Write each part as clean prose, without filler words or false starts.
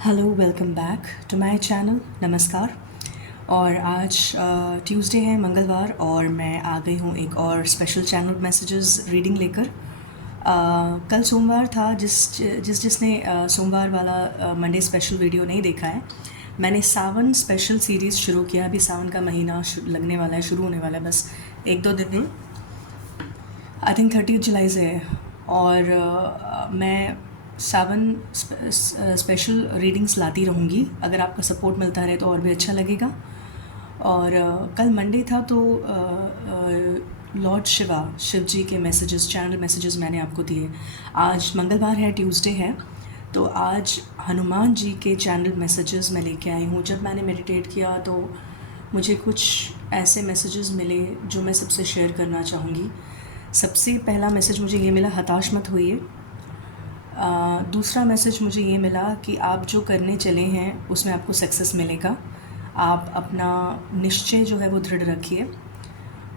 Hello, welcome back to my channel. नमस्कार। और आज ट्यूसडे है, मंगलवार, और मैं आ गई हूँ एक और स्पेशल चैनल मैसेजेस रीडिंग लेकर। कल सोमवार था। जिसने सोमवार वाला मंडे स्पेशल वीडियो नहीं देखा है, मैंने सावन स्पेशल सीरीज़ शुरू किया। अभी सावन का महीना लगने वाला है, शुरू होने वाला है, बस एक दो दिन में। आई थिंक 30 जुलाई से है। और मैं सावन स्पेशल रीडिंग्स लाती रहूँगी। अगर आपका सपोर्ट मिलता रहे तो और भी अच्छा लगेगा। और कल मंडे था, तो लॉर्ड शिव जी के मैसेजेस, चैनल मैसेजेस मैंने आपको दिए। आज मंगलवार है, ट्यूसडे है, तो आज हनुमान जी के चैनल मैसेजेस मैं लेके आई हूँ। जब मैंने मेडिटेट किया तो मुझे कुछ ऐसे मैसेजेस मिले जो मैं सबसे शेयर करना चाहूँगी। सबसे पहला मैसेज मुझे ये मिला, हताश मत होइए। दूसरा मैसेज मुझे ये मिला कि आप जो करने चले हैं उसमें आपको सक्सेस मिलेगा। आप अपना निश्चय जो है वो दृढ़ रखिए,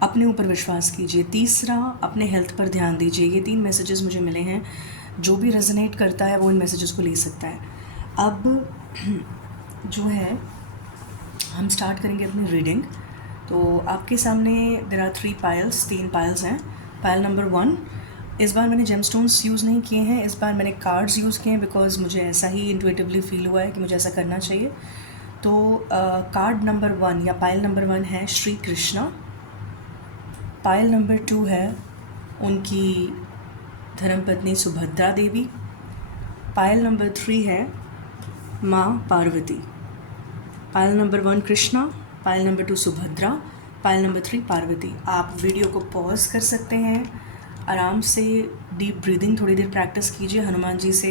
अपने ऊपर विश्वास कीजिए। तीसरा, अपने हेल्थ पर ध्यान दीजिए। ये 3 मैसेजेस मुझे मिले हैं। जो भी रेजोनेट करता है वो इन मैसेजेस को ले सकता है। अब जो है, हम स्टार्ट करेंगे अपनी रीडिंग। तो आपके सामने देयर आर 3 पायल्स, 3 पायल्स हैं। पायल नंबर 1, इस बार मैंने जेमस्टोन्स यूज़ नहीं किए हैं, इस बार मैंने कार्ड्स यूज़ किए हैं, बिकॉज मुझे ऐसा ही इंट्यूटिवली फील हुआ है कि मुझे ऐसा करना चाहिए। तो कार्ड नंबर 1 या पायल नंबर 1 है श्री कृष्णा। पायल नंबर 2 है उनकी धर्मपत्नी सुभद्रा देवी। पायल नंबर 3 है माँ Parvati. Pile number 1 Krishna, pile number 2 Subhadra, pile number 3 Parvati. आप वीडियो को पॉज कर सकते हैं, आराम से डीप ब्रीदिंग थोड़ी देर प्रैक्टिस कीजिए, हनुमान जी से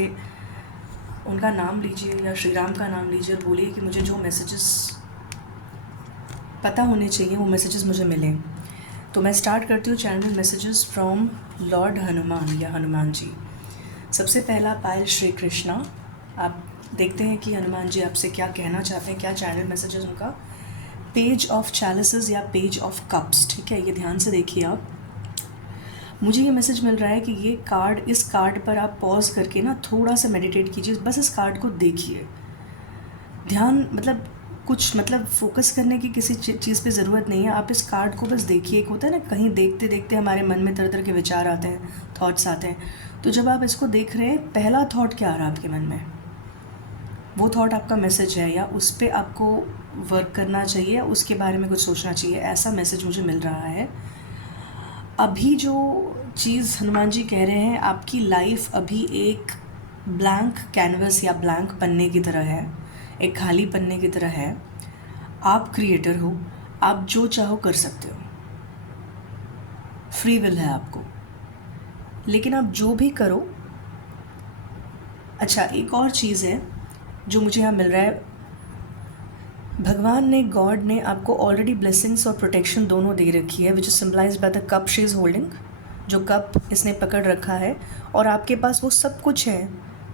उनका नाम लीजिए या श्री राम का नाम लीजिए और बोलिए कि मुझे जो मैसेजेस पता होने चाहिए वो मैसेजेस मुझे मिले। तो मैं स्टार्ट करती हूँ channel messages from Lord Hanuman या हनुमान जी। सबसे पहला पायल श्री कृष्णा। आप देखते हैं कि हनुमान जी आपसे क्या कहना चाहते हैं, क्या चैनल मैसेजेस उनका। पेज ऑफ चैलिसेस या पेज ऑफ कप्स, ठीक है, ये ध्यान से देखिए आप। मुझे ये मैसेज मिल रहा है कि ये कार्ड, इस कार्ड पर आप पॉज करके ना थोड़ा सा मेडिटेट कीजिए। बस इस कार्ड को देखिए, ध्यान मतलब कुछ मतलब फोकस करने की किसी चीज़ पे ज़रूरत नहीं है। आप इस कार्ड को बस देखिए। एक होता है ना, कहीं देखते देखते हमारे मन में तरह तरह के विचार आते हैं, थॉट्स आते हैं। तो जब आप इसको देख रहे हैं, पहला थॉट क्या आ रहा है आपके मन में, वो थॉट आपका मैसेज है, या उस पर आपको वर्क करना चाहिए, या उसके बारे में कुछ सोचना चाहिए। ऐसा मैसेज मुझे मिल रहा है। अभी जो चीज़ हनुमान जी कह रहे हैं, आपकी लाइफ अभी एक ब्लैंक कैनवस या ब्लैंक पन्ने की तरह है, एक खाली पन्ने की तरह है। आप क्रिएटर हो, आप जो चाहो कर सकते हो, फ्री विल है आपको। लेकिन आप जो भी करो, अच्छा एक और चीज़ है जो मुझे यहाँ मिल रहा है, भगवान ने, गॉड ने आपको ऑलरेडी ब्लेसिंग्स और प्रोटेक्शन दोनों दे रखी है, which is symbolize by the cup she is holding. जो कप इसने पकड़ रखा है, और आपके पास वो सब कुछ है।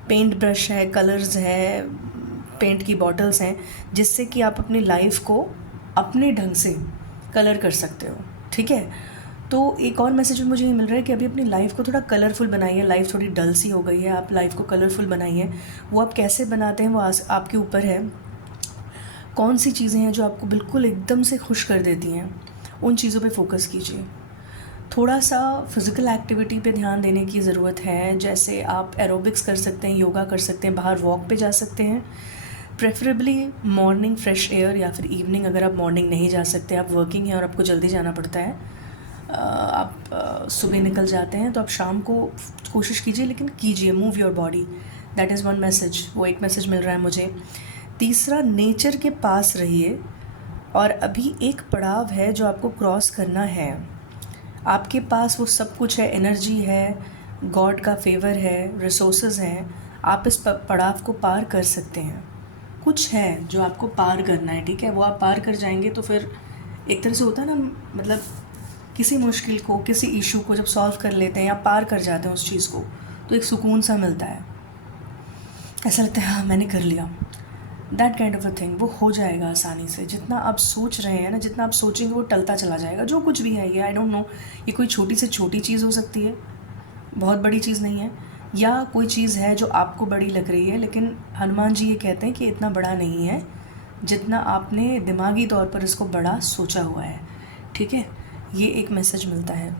पेंट ब्रश है, कलर्स है, पेंट की बॉटल्स हैं, जिससे कि आप अपनी लाइफ को अपने ढंग से कलर कर सकते हो, ठीक है। तो एक और मैसेज मुझे ये मिल रहा है कि अभी अपनी लाइफ को थोड़ा कलरफुल बनाइए। लाइफ थोड़ी डल सी हो गई है, आप लाइफ को कलरफुल बनाइए। वो आप कैसे बनाते हैं वो आपके ऊपर है। कौन सी चीज़ें हैं जो आपको बिल्कुल एकदम से खुश कर देती हैं, उन चीज़ों पे फोकस कीजिए। थोड़ा सा फिज़िकल एक्टिविटी पे ध्यान देने की ज़रूरत है, जैसे आप एरोबिक्स कर सकते हैं, योगा कर सकते हैं, बाहर वॉक पे जा सकते हैं। प्रेफरेबली मॉर्निंग फ्रेश एयर, या फिर इवनिंग। अगर आप मॉर्निंग नहीं जा सकते, आप वर्किंग हैं और आपको जल्दी जाना पड़ता है, आप सुबह निकल जाते हैं, तो आप शाम को कोशिश कीजिए, लेकिन कीजिए, move your body. That is 1 message, वो एक मैसेज मिल रहा है मुझे। तीसरा, नेचर के पास रहिए, और अभी एक पड़ाव है जो आपको क्रॉस करना है। आपके पास वो सब कुछ है, एनर्जी है, गॉड का फेवर है, रिसोर्सेज हैं, आप इस पड़ाव को पार कर सकते हैं। कुछ है जो आपको पार करना है, ठीक है, वो आप पार कर जाएंगे तो फिर एक तरह से होता है ना, मतलब किसी मुश्किल को, किसी इशू को जब सॉल्व कर लेते हैं या पार कर जाते हैं उस चीज़ को, तो एक सुकून सा मिलता है। ऐसा लगता है हाँ मैंने कर लिया, that kind of a thing. वो हो जाएगा आसानी से। जितना आप सोच रहे हैं ना, जितना आप सोचेंगे वो टलता चला जाएगा। जो कुछ भी है ये, आई डोंट नो, ये कोई छोटी से छोटी चीज़ हो सकती है, बहुत बड़ी चीज़ नहीं है, या कोई चीज़ है जो आपको बड़ी लग रही है, लेकिन हनुमान जी ये कहते हैं कि इतना बड़ा नहीं है जितना आपने दिमागी तौर पर इसको बड़ा सोचा हुआ है। ठीक है, ये एक मैसेज मिलता है।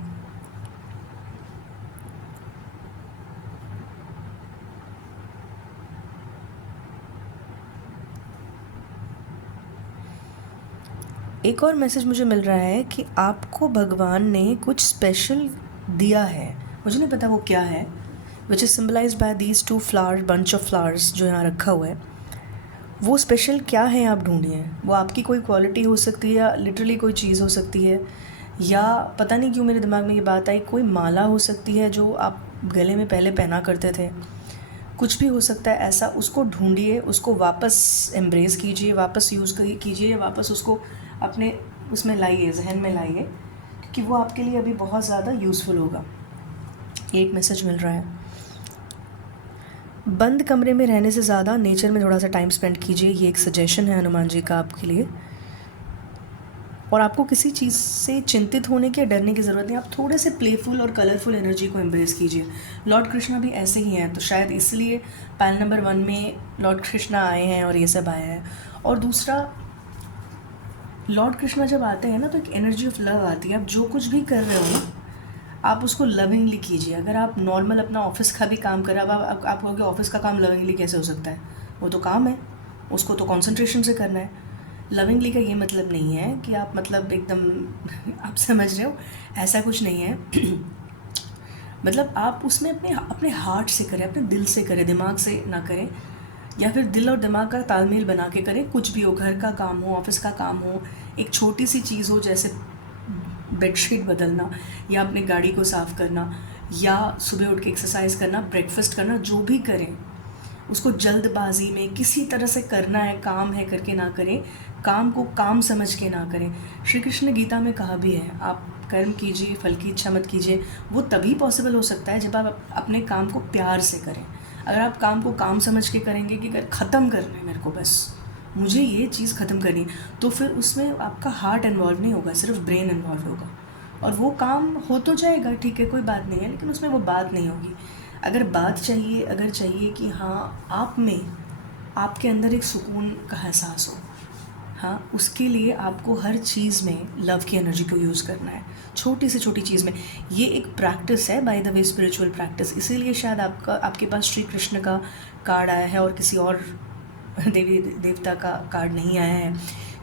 एक और मैसेज मुझे मिल रहा है कि आपको भगवान ने कुछ स्पेशल दिया है, मुझे नहीं पता वो क्या है, which is symbolized by these 2 flower, bunch of flowers जो यहाँ रखा हुआ है। वो स्पेशल क्या है आप ढूंढिए। वो आपकी कोई क्वालिटी हो सकती है, या लिटरली कोई चीज़ हो सकती है, या पता नहीं क्यों मेरे दिमाग में ये बात आई, कोई माला हो सकती है जो आप गले में पहले पहना करते थे। कुछ भी हो सकता है ऐसा, उसको ढूंढिए, उसको वापस एम्ब्रेस कीजिए, वापस यूज़ कीजिए, वापस उसको अपने उसमें लाइए, जहन में लाइए, क्योंकि वो आपके लिए अभी बहुत ज़्यादा यूज़फुल होगा। एक मैसेज मिल रहा है, बंद कमरे में रहने से ज़्यादा नेचर में थोड़ा सा टाइम स्पेंड कीजिए। ये एक सजेशन है हनुमान जी का आपके लिए। और आपको किसी चीज़ से चिंतित होने की, डरने की ज़रूरत नहीं। आप थोड़े से प्लेफुल और कलरफुल एनर्जी को एम्ब्रेस कीजिए। लॉर्ड कृष्णा भी ऐसे ही हैं, तो शायद इसलिए पैनल नंबर 1 में लॉर्ड कृष्णा आए हैं और ये सब आया है। और दूसरा, लॉर्ड कृष्णा जब आते हैं ना तो एक एनर्जी ऑफ लव आती है। आप जो कुछ भी कर रहे हो ना, आप उसको लविंगली कीजिए। अगर आप नॉर्मल अपना ऑफिस का भी काम कर रहे हो, अब आप कहोगे ऑफिस का काम लविंगली कैसे हो सकता है, वो तो काम है, उसको तो कंसंट्रेशन से करना है। लविंगली का ये मतलब नहीं है कि आप मतलब एकदम आप समझ रहे हो, ऐसा कुछ नहीं है। मतलब आप उसमें अपने अपने हार्ट से करें, अपने दिल से करें, दिमाग से ना करें, या फिर दिल और दिमाग का तालमेल बना के करें। कुछ भी हो, घर का काम हो, ऑफिस का काम हो, एक छोटी सी चीज़ हो जैसे बेडशीट बदलना, या अपनी गाड़ी को साफ़ करना, या सुबह उठ के एक्सरसाइज करना, ब्रेकफास्ट करना, जो भी करें उसको जल्दबाजी में किसी तरह से करना है, काम है करके ना करें, काम को काम समझ के ना करें। श्री कृष्ण ने गीता में कहा भी है, आप कर्म कीजिए, फल की इच्छा मत कीजिए। वो तभी पॉसिबल हो सकता है जब आप अपने काम को प्यार से करें। अगर आप काम को काम समझ के करेंगे कि ख़त्म करना है मेरे को, बस मुझे ये चीज़ ख़त्म करनी है, तो फिर उसमें आपका हार्ट इन्वॉल्व नहीं होगा, सिर्फ ब्रेन इन्वॉल्व होगा। और वो काम हो तो जाएगा, ठीक है, कोई बात नहीं है, लेकिन उसमें वो बात नहीं होगी। अगर बात चाहिए, अगर चाहिए कि हाँ आप में, आपके अंदर एक सुकून का एहसास हो, हाँ, उसके लिए आपको हर चीज़ में लव की एनर्जी को यूज़ करना है, छोटी से छोटी चीज़ में। ये एक प्रैक्टिस है, by the way spiritual practice. इसीलिए शायद आपके पास श्री कृष्ण का कार्ड आया है और किसी और देवी देवता का कार्ड नहीं आया है,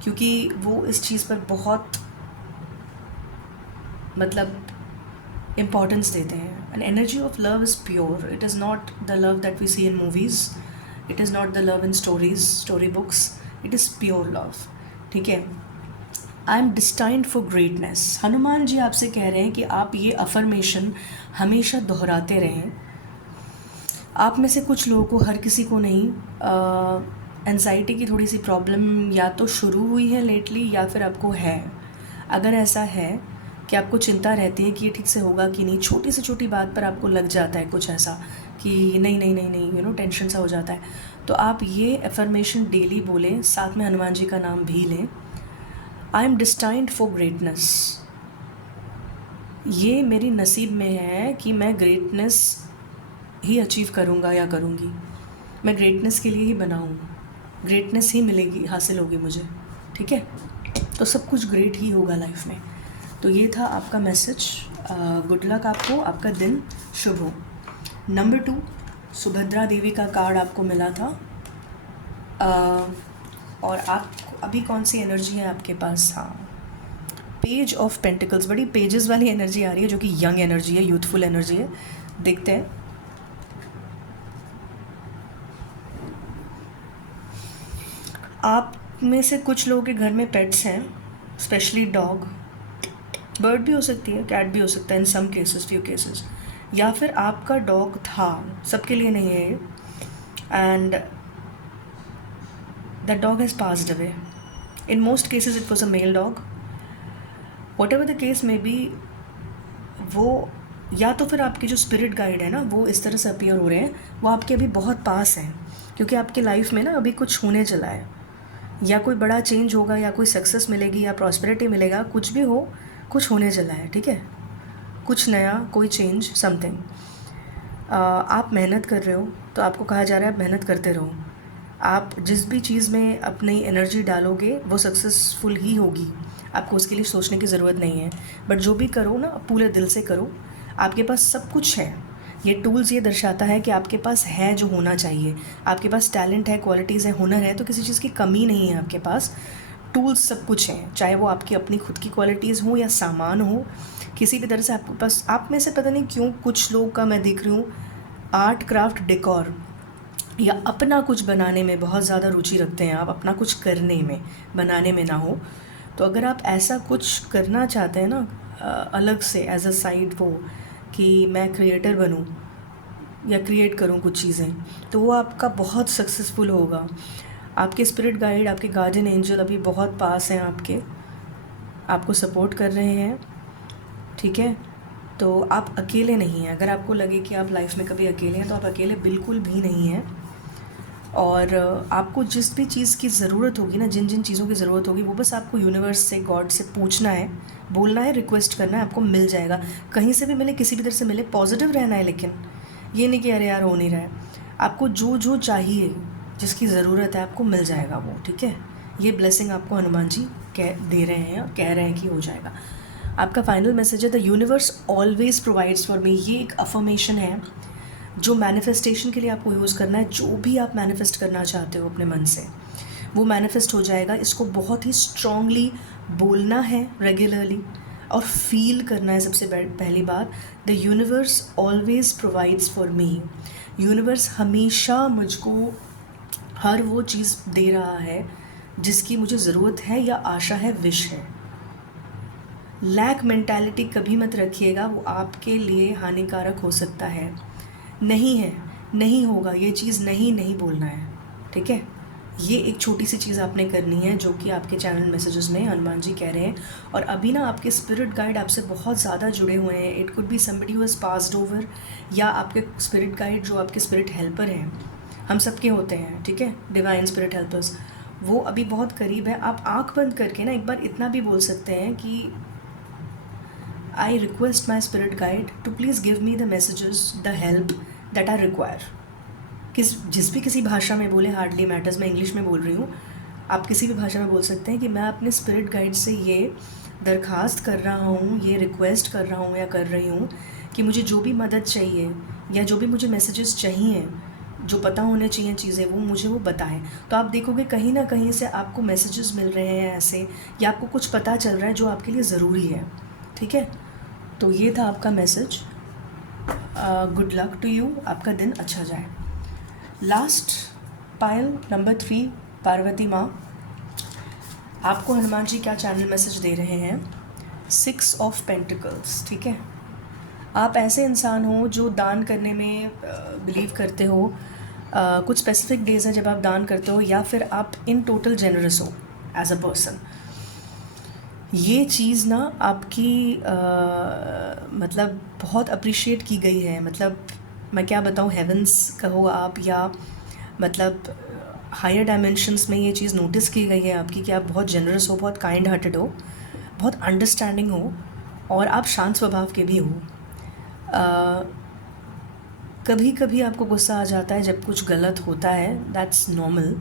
क्योंकि वो इस चीज़ पर बहुत मतलब इम्पॉर्टेंस देते हैं। An energy of love is pure, it is not the love that we see in movies, it is not the love in story books, it is pure love. ठीक है, I am destined for greatness. Hanuman ji आपसे कह रहे हैं कि आप ये affirmation हमेशा दोहराते रहें। आप में से कुछ लोगों को, हर किसी को नहीं, एंजाइटी की थोड़ी सी प्रॉब्लम या तो शुरू हुई है लेटली, या फिर आपको है। अगर ऐसा है कि आपको चिंता रहती है कि ये ठीक से होगा कि नहीं, छोटी से छोटी बात पर आपको लग जाता है कुछ ऐसा कि नहीं नहीं नहीं नहीं, यू नो, टेंशन सा हो जाता है, तो आप ये अफर्मेशन डेली बोलें, साथ में हनुमान जी का नाम भी लें। आई एम डिस्टाइंड फॉर ग्रेटनेस। ये मेरी नसीब में है कि मैं ग्रेटनेस ही अचीव करूँगा या करूँगी। मैं ग्रेटनेस के लिए ही बना हूँ, ग्रेटनेस ही मिलेगी, हासिल होगी मुझे। ठीक है, तो सब कुछ ग्रेट ही होगा लाइफ में। तो ये था आपका मैसेज। गुड लक आपको, आपका दिन शुभ हो। नंबर 2, सुभद्रा देवी का कार्ड आपको मिला था। और आप अभी कौन सी एनर्जी है आपके पास? हाँ, पेज ऑफ पेंटिकल्स, बड़ी पेजेस वाली एनर्जी आ रही है, जो कि यंग एनर्जी है, यूथफुल एनर्जी है। देखते हैं। आप में से कुछ लोगों के घर में पेट्स हैं, स्पेशली डॉग, बर्ड भी हो सकती है, कैट भी हो सकता है इन सम केसेस, फ्यू केसेस, या फिर आपका डॉग था, सबके लिए नहीं है ये, and that dog has passed away. In most cases it was a mail dog. What ever the case में बी, वो या तो फिर आपके जो स्पिरिट गाइड है ना, वो इस तरह से अपीयर हो रहे हैं, वो आपके अभी बहुत पास हैं, क्योंकि आपके लाइफ में ना अभी कुछ होने चला है, या कोई बड़ा चेंज होगा, या कोई सक्सेस मिलेगी, या प्रॉस्पेरिटी मिलेगा, कुछ भी हो, कुछ होने चला है। ठीक है, कुछ नया, कोई चेंज, समथिंग। आप मेहनत कर रहे हो तो आपको कहा जा रहा है आप मेहनत करते रहो। आप जिस भी चीज़ में अपनी एनर्जी डालोगे वो सक्सेसफुल ही होगी, आपको उसके लिए सोचने की ज़रूरत नहीं है। बट जो भी करो ना पूरे दिल से करो, आपके पास सब कुछ है। ये टूल्स ये दर्शाता है कि आपके पास है जो होना चाहिए, आपके पास टैलेंट है, क्वालिटीज़ है, हुनर है, तो किसी चीज़ की कमी नहीं है आपके पास। टूल्स सब कुछ हैं, चाहे वो आपकी अपनी खुद की क्वालिटीज़ हो या सामान हो, किसी भी तरह से आपके पास। आप में से पता नहीं क्यों कुछ लोग का मैं देख रही हूँ आर्ट क्राफ्ट डेकोर या अपना कुछ बनाने में बहुत ज़्यादा रुचि रखते हैं, आप अपना कुछ करने में, बनाने में ना हो। तो अगर आप ऐसा कुछ करना चाहते हैं ना अलग से एज अ साइड वो कि मैं क्रिएटर बनूं या क्रिएट करूं कुछ चीज़ें, तो वो आपका बहुत सक्सेसफुल होगा। आपके स्पिरिट गाइड, आपके गार्डियन एंजल अभी बहुत पास हैं आपके, आपको सपोर्ट कर रहे हैं, ठीक है। तो आप अकेले नहीं हैं। अगर आपको लगे कि आप लाइफ में कभी अकेले हैं तो आप अकेले बिल्कुल भी नहीं हैं। और आपको जिस भी चीज़ की ज़रूरत होगी ना, जिन जिन चीज़ों की ज़रूरत होगी, वो बस आपको यूनिवर्स से, गॉड से पूछना है, बोलना है, रिक्वेस्ट करना है, आपको मिल जाएगा। कहीं से भी मिले, किसी भी तरह से मिले, पॉजिटिव रहना है। लेकिन ये नहीं कि अरे यार हो नहीं रहा है। आपको जो जो चाहिए, जिसकी ज़रूरत है, आपको मिल जाएगा वो, ठीक है। ये ब्लेसिंग आपको हनुमान जी दे रहे हैं और कह रहे हैं कि हो जाएगा। आपका फाइनल मैसेज है the universe always provides for me. ये एक अफर्मेशन है जो मैनिफेस्टेशन के लिए आपको यूज़ करना है। जो भी आप मैनिफेस्ट करना चाहते हो अपने मन से, वो मैनिफेस्ट हो जाएगा। इसको बहुत ही स्ट्रांगली बोलना है रेगुलरली और फील करना है। सबसे पहली बात, the universe always provides for me. Universe हमेशा मुझको हर वो चीज़ दे रहा है जिसकी मुझे ज़रूरत है या आशा है, विश है। लैक मेंटालिटी कभी मत रखिएगा, वो आपके लिए हानिकारक हो सकता है। नहीं है, नहीं होगा, ये चीज़ नहीं बोलना है, ठीक है। ये एक छोटी सी चीज़ आपने करनी है जो कि आपके चैनल मैसेजेस में हनुमान जी कह रहे हैं। और अभी ना आपके स्पिरिट गाइड आपसे बहुत ज़्यादा जुड़े हुए हैं। It could be somebody who has passed over, या आपके स्पिरिट गाइड जो आपके स्पिरिट हेल्पर हैं, हम सबके होते हैं, ठीक है, डिवाइन स्पिरिट हेल्पर्स, वो अभी बहुत करीब है। आप आँख बंद करके ना एक बार इतना भी बोल सकते हैं कि I request my spirit guide to please give me the messages, the help that I require. किसी भाषा में बोले, हार्डली मैटर्स। मैं इंग्लिश में बोल रही हूँ, आप किसी भी भाषा में बोल सकते हैं कि मैं अपने स्पिरिट गाइड से ये दरख्वास्त कर रहा हूँ, ये रिक्वेस्ट कर रहा हूँ या कर रही हूँ कि मुझे जो भी मदद चाहिए या जो भी मुझे मैसेजेस चाहिए, जो पता होने चाहिए चीज़ें, वो मुझे वो बताएं। तो आप देखोगे कहीं ना कहीं से आपको मैसेजेस मिल रहे हैं ऐसे, या आपको कुछ पता चल रहा है जो आपके लिए ज़रूरी है, ठीक है। तो ये था आपका message. Good luck to you, आपका दिन अच्छा जाए। लास्ट पायल नंबर 3, पार्वती माँ, आपको हनुमान जी क्या चैनल मैसेज दे रहे हैं? 6 ऑफ पेंटिकल्स, ठीक है। आप ऐसे इंसान हो जो दान करने में बिलीव करते हो। कुछ स्पेसिफिक डेज हैं जब आप दान करते हो, या फिर आप इन टोटल जेनरस हो एज अ पर्सन। ये चीज़ ना आपकी मतलब बहुत अप्रिशिएट की गई है। मतलब मैं क्या बताऊँ, हेवंस कहो आप, या मतलब हायर डायमेंशंस में ये चीज़ नोटिस की गई है आपकी कि आप बहुत जेनरस हो, बहुत काइंड हार्टेड हो, बहुत अंडरस्टैंडिंग हो, और आप शांत स्वभाव के भी हो। कभी कभी आपको गुस्सा आ जाता है जब कुछ गलत होता है, दैट्स नॉर्मल।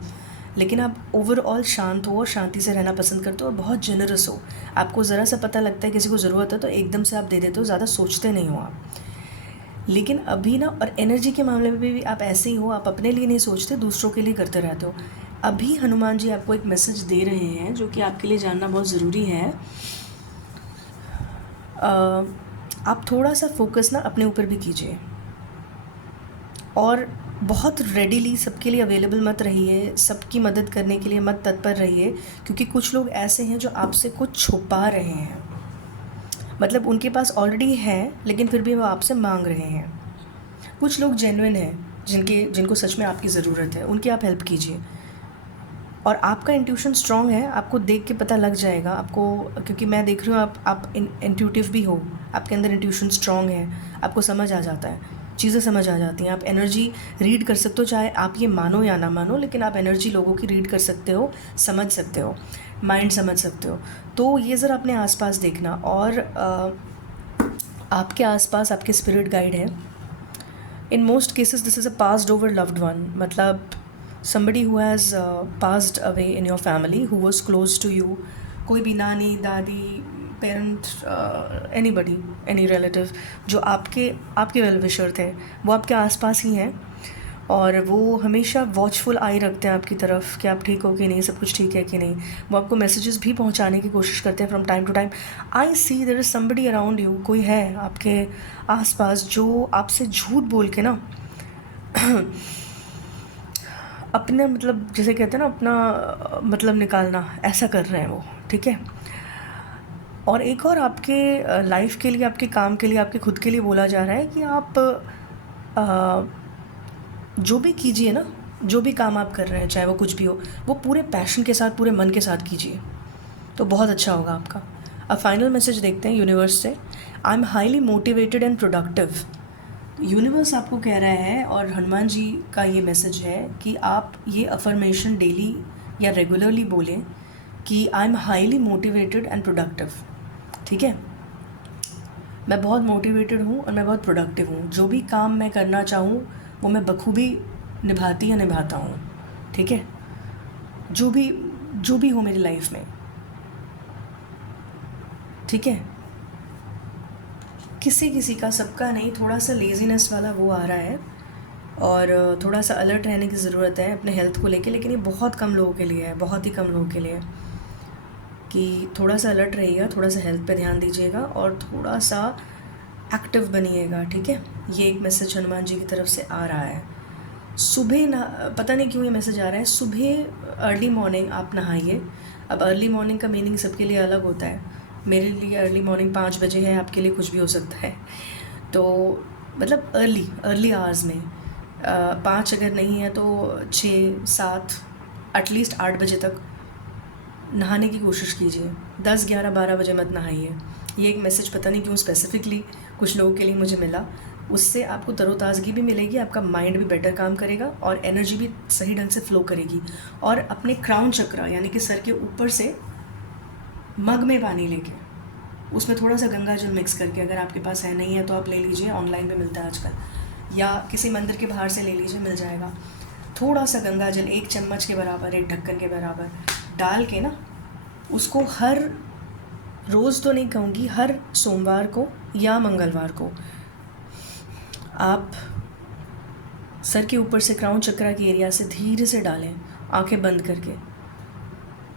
लेकिन आप ओवरऑल शांत हो और शांति से रहना पसंद करते हो और बहुत जेनरस हो। आपको ज़रा सा पता लगता है किसी को ज़रूरत है तो एकदम से आप दे देते हो, ज़्यादा सोचते नहीं हो आप। लेकिन अभी ना, और एनर्जी के मामले में भी आप ऐसे ही हो, आप अपने लिए नहीं सोचते, दूसरों के लिए करते रहते हो। अभी हनुमान जी आपको एक मैसेज दे रहे हैं जो कि आपके लिए जानना बहुत ज़रूरी है। आप थोड़ा सा फोकस ना अपने ऊपर भी कीजिए, और बहुत रेडीली सबके लिए अवेलेबल मत रहिए, सबकी मदद करने के लिए मत तत्पर रहिए, क्योंकि कुछ लोग ऐसे हैं जो आपसे कुछ छुपा रहे हैं। मतलब उनके पास ऑलरेडी है लेकिन फिर भी वो आपसे मांग रहे हैं। कुछ लोग जेन्युइन हैं जिनको सच में आपकी ज़रूरत है, उनकी आप हेल्प कीजिए। और आपका इंट्यूशन स्ट्रॉन्ग है, आपको देख के पता लग जाएगा आपको, क्योंकि मैं देख रही हूँ आप इंट्यूटिव भी हो, आपके अंदर इंट्यूशन स्ट्रॉन्ग है, आपको समझ आ जाता है, चीज़ें समझ आ जाती हैं, आप एनर्जी रीड कर सकते हो, चाहे आप ये मानो या ना मानो, लेकिन आप एनर्जी लोगों की रीड कर सकते हो, समझ सकते हो, माइंड समझ सकते हो। तो ये ज़रा अपने आसपास देखना। और आपके आसपास आपके स्पिरिट गाइड है, In most cases, this is a passed over loved one. मतलब somebody who has passed away in your family, who was close to you. कोई भी नानी, दादी, पेरेंट, anybody, any relative जो आपके वेल विशर थे, वो आपके आसपास ही हैं और वो हमेशा वॉचफुल आई रखते हैं आपकी तरफ कि आप ठीक हो कि नहीं, सब कुछ ठीक है कि नहीं. वो आपको मैसेजेस भी पहुंचाने की कोशिश करते हैं from time to time. I see there is somebody around you. कोई है आपके आसपास जो आपसे झूठ बोल के ना अपने मतलब जैसे कहते हैं ना अपना मतलब निकालना, ऐसा कर रहे हैं वो. ठीक है. और एक और आपके लाइफ के लिए, आपके काम के लिए, आपके खुद के लिए बोला जा रहा है कि आप जो भी कीजिए ना, जो भी काम आप कर रहे हैं, चाहे वो कुछ भी हो, वो पूरे पैशन के साथ, पूरे मन के साथ कीजिए, तो बहुत अच्छा होगा आपका. अब फाइनल मैसेज देखते हैं यूनिवर्स से. I am highly motivated and productive. Universe आपको कह रहा है और हनुमान जी का ये मैसेज है कि आप ये अफर्मेशन डेली या रेगुलरली बोलें कि I am highly motivated and productive. ठीक है. मैं बहुत मोटिवेटेड हूँ और मैं बहुत प्रोडक्टिव हूँ. जो भी काम मैं करना चाहूँ वो मैं बखूबी निभाती या निभाता हूँ. ठीक है. जो भी हो मेरी लाइफ में. ठीक है. किसी का, सबका नहीं, थोड़ा सा लेज़ीनेस वाला वो आ रहा है और थोड़ा सा अलर्ट रहने की ज़रूरत है अपने हेल्थ को लेके. लेकिन ये बहुत कम लोगों के लिए है, बहुत ही कम लोगों के लिए, कि थोड़ा सा अलर्ट रहिएगा, थोड़ा सा हेल्थ पे ध्यान दीजिएगा और थोड़ा सा एक्टिव बनिएगा. ठीक है. ये एक मैसेज हनुमान जी की तरफ से आ रहा है. सुबह ना, पता नहीं क्यों ये मैसेज आ रहा है. सुबह अर्ली मॉर्निंग आप नहाइए. अब अर्ली मॉर्निंग का मीनिंग सबके लिए अलग होता है. मेरे लिए अर्ली मॉर्निंग 5 बजे है, आपके लिए कुछ भी हो सकता है. तो मतलब अर्ली आवर्स में 5 अगर नहीं है तो 6, 7, एटलीस्ट 8 बजे तक नहाने की कोशिश कीजिए. 10, 11, 12 बजे मत नहाइए. ये एक मैसेज पता नहीं क्यों स्पेसिफिकली कुछ लोगों के लिए मुझे मिला. उससे आपको तरोताज़गी भी मिलेगी, आपका माइंड भी बेटर काम करेगा और एनर्जी भी सही ढंग से फ्लो करेगी. और अपने क्राउन चक्र यानी कि सर के ऊपर से मग में पानी लेके उसमें थोड़ा सा गंगा जल मिक्स करके, अगर आपके पास है, नहीं है तो आप ले लीजिए, ऑनलाइन पे मिलता है आजकल, या किसी मंदिर के बाहर से ले लीजिए, मिल जाएगा. थोड़ा सा गंगा जल 1 चम्मच के बराबर, 1 ढक्कन के बराबर डाल के ना, उसको हर रोज़ तो नहीं कहूँगी, हर सोमवार को या मंगलवार को आप सर के ऊपर से क्राउन चक्रा की एरिया से धीरे से डालें, आंखें बंद करके.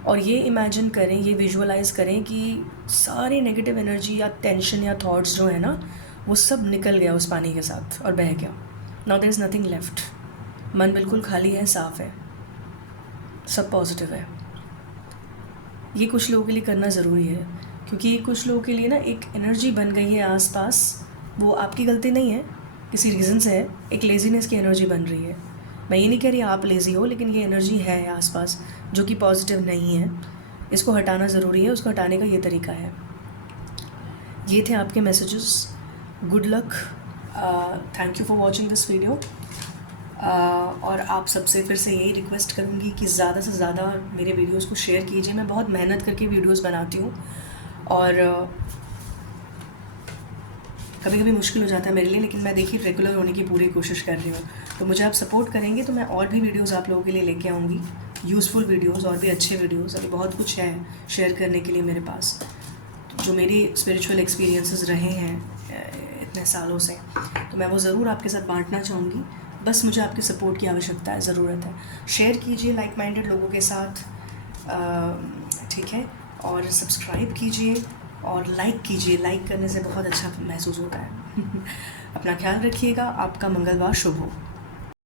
और ये इमेजिन करें, ये विजुअलाइज़ करें कि सारी नेगेटिव एनर्जी या टेंशन या थॉट्स जो है ना, वो सब निकल गया उस पानी के साथ और बह गया. Now there is nothing left. मन बिल्कुल खाली है, साफ़ है, सब पॉजिटिव है. ये कुछ लोगों के लिए करना ज़रूरी है, क्योंकि ये कुछ लोगों के लिए ना एक एनर्जी बन गई है आसपास. वो आपकी गलती नहीं है, किसी रीज़न से है. एक लेज़ीनेस की एनर्जी बन रही है. मैं ये नहीं कह रही आप लेज़ी हो, लेकिन ये एनर्जी है आसपास जो कि पॉजिटिव नहीं है. इसको हटाना ज़रूरी है. उसको हटाने का ये तरीका है. ये थे आपके messages. Good luck. Thank you for watching this video. और आप सबसे फिर से यही रिक्वेस्ट करूँगी कि ज़्यादा से ज़्यादा मेरे वीडियोस को शेयर कीजिए. मैं बहुत मेहनत करके वीडियोस बनाती हूँ और कभी कभी मुश्किल हो जाता है मेरे लिए, लेकिन मैं देखिए रेगुलर होने की पूरी कोशिश कर रही हूँ. तो मुझे आप सपोर्ट करेंगे तो मैं और भी वीडियोस आप लोगों के लिए लेके आऊँगी, यूज़फुल वीडियोस और भी अच्छे वीडियोस. अभी बहुत कुछ है शेयर करने के लिए मेरे पास, जो मेरी स्पिरिचुअल एक्सपीरियंसेस रहे हैं इतने सालों से, तो मैं वो ज़रूर आपके साथ बांटना चाहूँगी. बस मुझे आपके सपोर्ट की आवश्यकता है, ज़रूरत है. शेयर कीजिए लाइक माइंडेड लोगों के साथ. ठीक है. और सब्सक्राइब कीजिए और लाइक कीजिए. लाइक करने से बहुत अच्छा महसूस होता है. अपना ख्याल रखिएगा. आपका मंगलवार शुभ हो.